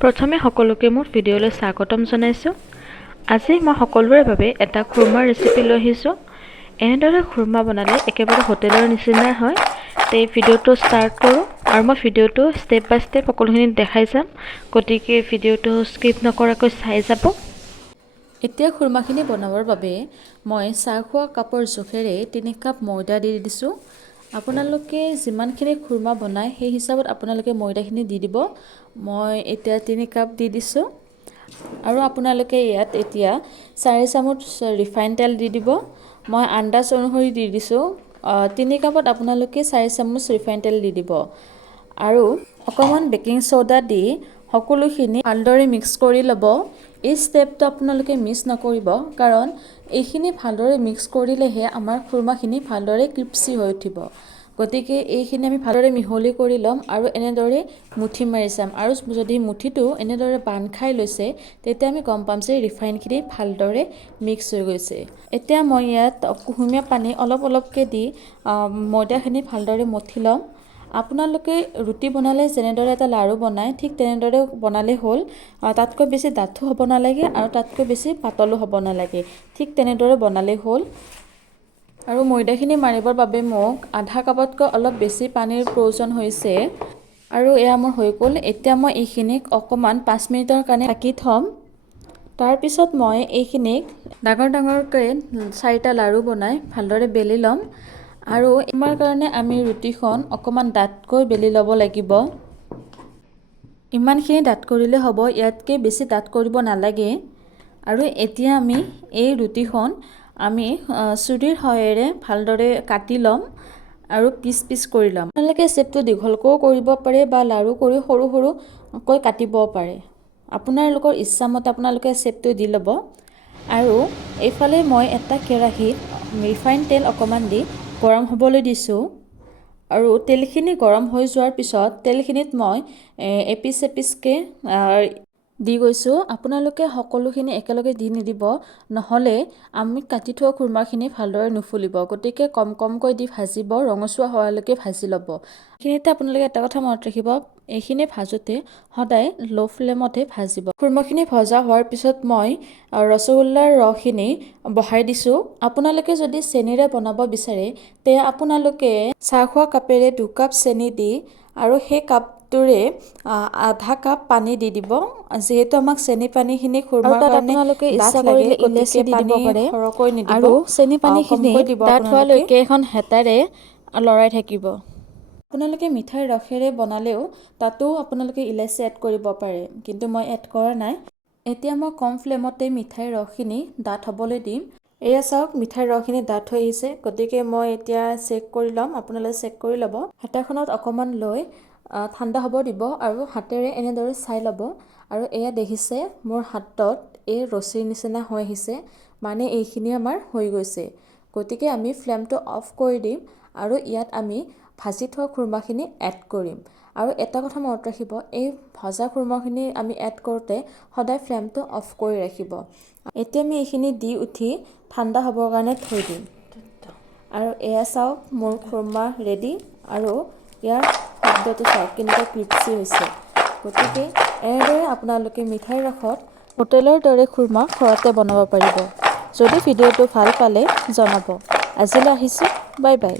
প্ৰথমে সকলোকে মোৰ ভিডিঅ'লৈ স্বাগতম জনাইছোঁ। আজি মই সকলোৰে বাবে এটা খুৰমাৰ ৰেচিপি লৈ আহিছোঁ। এনেদৰে খুৰমা বনালে একেবাৰে হোটেলৰ নিচিনা হয়। এই ভিডিঅ'টো ষ্টাৰ্ট কৰোঁ আৰু মই ভিডিঅ'টো ষ্টেপ বাই ষ্টেপ সকলোখিনি দেখাই যাম, গতিকে ভিডিঅ'টো স্কিপ নকৰাকৈ চাই যাব। এতিয়া খুৰমাখিনি বনাবৰ বাবে মই চাহ খোৱা কাপৰ জোখেৰে 3 কাপ ময়দা দি দিছোঁ। আপোনালোকে যিমানখিনি খুৰমা বনায় সেই হিচাপত আপোনালোকে ময়দাখিনি দি দিব। মই এতিয়া 3 কাপ দি দিছোঁ আৰু আপোনালোকে ইয়াত এতিয়া 4 চামুচ ৰিফাইন তেল দি দিব। মই আন্দাজ অনুসৰি দি দিছোঁ। 3 কাপত আপোনালোকে 4 চামুচ ৰিফাইন তেল দি দিব আৰু অকণমান বেকিং চ'ডা দি সকলোখিনি ভালদৰে মিক্স কৰি ল'ব। এই ষ্টেপটো আপোনালোকে মিছ নকৰিব, কাৰণ এইখিনি ভালদৰে মিক্স কৰিলেহে আমাৰ খুৰমাখিনি ভালদৰে ক্ৰিস্পি হৈ উঠিব। গতিকে এইখিনি আমি ভালদৰে মিহলি কৰি ল'ম আৰু এনেদৰে মুঠি মাৰি চাম, আৰু যদি মুঠিটো এনেদৰে বান্ধ খাই লৈছে তেতিয়া আমি গম পাম যে ৰিফাইনখিনি ভালদৰে মিক্স হৈ গৈছে। এতিয়া মই ইয়াত কুহুমীয়া পানী অলপ অলপকৈ দি ময়দাখিনি ভালদৰে মঠি ল'ম। আপোনালোকে ৰুটি বনালে যেনেদৰে এটা লাড়ু বনায় ঠিক তেনেদৰে বনালে হ'ল। তাতকৈ বেছি ডাঠো হ'ব নালাগে আৰু তাতকৈ বেছি পাতলো হ'ব নালাগে, ঠিক তেনেদৰে বনালে হ'ল। আৰু ময়দাখিনি মাৰিবৰ বাবে মোক আধা কাপতকৈ অলপ বেছি পানীৰ প্ৰয়োজন হৈছে। আৰু এয়া মোৰ হৈ গ'ল। এতিয়া মই এইখিনিক অকণমান 5 মিনিটৰ কাৰণে ঢাকি থ'ম। তাৰপিছত মই এইখিনিক ডাঙৰ ডাঙৰকৈ 4টা লাড়ু বনাই ভালদৰে বেলি ল'ম। আৰু আমাৰ কাৰণে আমি ৰুটিখন অকণমান ডাঠকৈ বেলি ল'ব লাগিব। ইমানখিনি ডাঠ কৰিলে হ'ব, ইয়াতকৈ বেছি ডাঠ কৰিব নালাগে। আৰু এতিয়া আমি এই ৰুটিখন আমি চুৰিৰ সহায়েৰে ভালদৰে কাটি ল'ম আৰু পিচ পিচ কৰি ল'ম। আপোনালোকে শ্বেপটো দীঘলকৈও কৰিব পাৰে বা লাড়ু কৰি সৰু সৰুকৈ কাটিব পাৰে। আপোনালোকৰ ইচ্ছামতে আপোনালোকে শ্বেপটো দি ল'ব। আৰু এইফালে মই এটা কেৰাহীত ৰিফাইন তেল অকণমান দি গৰম হ'বলৈ দিছোঁ। আৰু তেলখিনি গৰম হৈ যোৱাৰ পিছত তেলখিনিত মই এপিচ এপিচকৈ দি গৈছোঁ। আপোনালোকে সকলোখিনি একেলগে দি নিদিব, নহ'লে আমি কাটি থোৱা খুৰমাখিনি ভালদৰে নুফুলিব। গতিকে কম কমকৈ দি ভাজিব, ৰঙচুৱা হোৱালৈকে ভাজি ল'ব। এইখিনিতে আপোনালোকে এটা কথা মনত ৰাখিব, এইখিনি ভাজোঁতে সদায় ল' ফ্লেমতে ভাজিব। খুৰমাখিনি ভজা হোৱাৰ পিছত মই ৰসগোল্লাৰ ৰসখিনি বহাই দিছোঁ। আপোনালোকে যদি চেনিৰে বনাব বিচাৰে তেতিয়া আপোনালোকে চাহ খোৱা কাপেৰে 2 কাপ চেনি দি আৰু সেই কাপটোৰে আধা কাপ পানী দি দিব। যিহেতু আমাক চেনি পানীখিনি খুৰমাৰ কাৰণে আপোনালোকে ইচ্ছা কৰিলে ইলাচি দি দিব পাৰে আৰু চেনি পানীখিনি ডাঠ হোৱালৈকে এখন হেতাৰে লৰাই থাকিব। আপোনালোকে মিঠাইৰ ৰসেৰে বনালেও তাতো আপোনালোকে ইলাচি এড কৰিব পাৰে, কিন্তু মই এড কৰা নাই। এতিয়া মই কম ফ্লেমতে মিঠাইৰ ৰসখিনি ডাঠ হ'বলৈ দিম। এয়া চাওক, মিঠাইৰ ৰসখিনি ডাঠ হৈ আহিছে। গতিকে মই এতিয়া চেক কৰি ল'ম। আপোনালোকে চেক কৰি ল'ব। হেতাখনত অকণমান লৈ ঠাণ্ডা হ'ব দিব আৰু হাতেৰে এনেদৰে চাই ল'ব। আৰু এয়া দেখিছে মোৰ হাতত এই ৰছীৰ নিচিনা হৈ আহিছে, মানে এইখিনি আমাৰ হৈ গৈছে। গতিকে আমি ফ্লেমটো অফ কৰি দিম আৰু ইয়াত আমি ভাজি থোৱা খুৰমাখিনি এড কৰিম। আৰু এটা কথা মনত ৰাখিব, এই ভজা খুৰমাখিনি আমি এড কৰোঁতে সদায় ফ্লেমটো অফ কৰি ৰাখিব। এতিয়া আমি এইখিনি দি উঠি ঠাণ্ডা হ'বৰ কাৰণে থৈ দিম। আৰু এয়া চাওক, মোৰ খুৰমা ৰেডি। আৰু ইয়াৰ শব্দটো চাওক কেনেকুৱা ক্ৰিস্পি হৈছে। গতিকে এনেদৰে আপোনালোকে মিঠাইৰ ৰসত হোটেলৰ দৰে খুৰমা ঘৰতে বনাব পাৰিব। যদি ভিডিঅ'টো ভাল পালে জনাব। আজিলৈ আহিছোঁ, বাই বাই।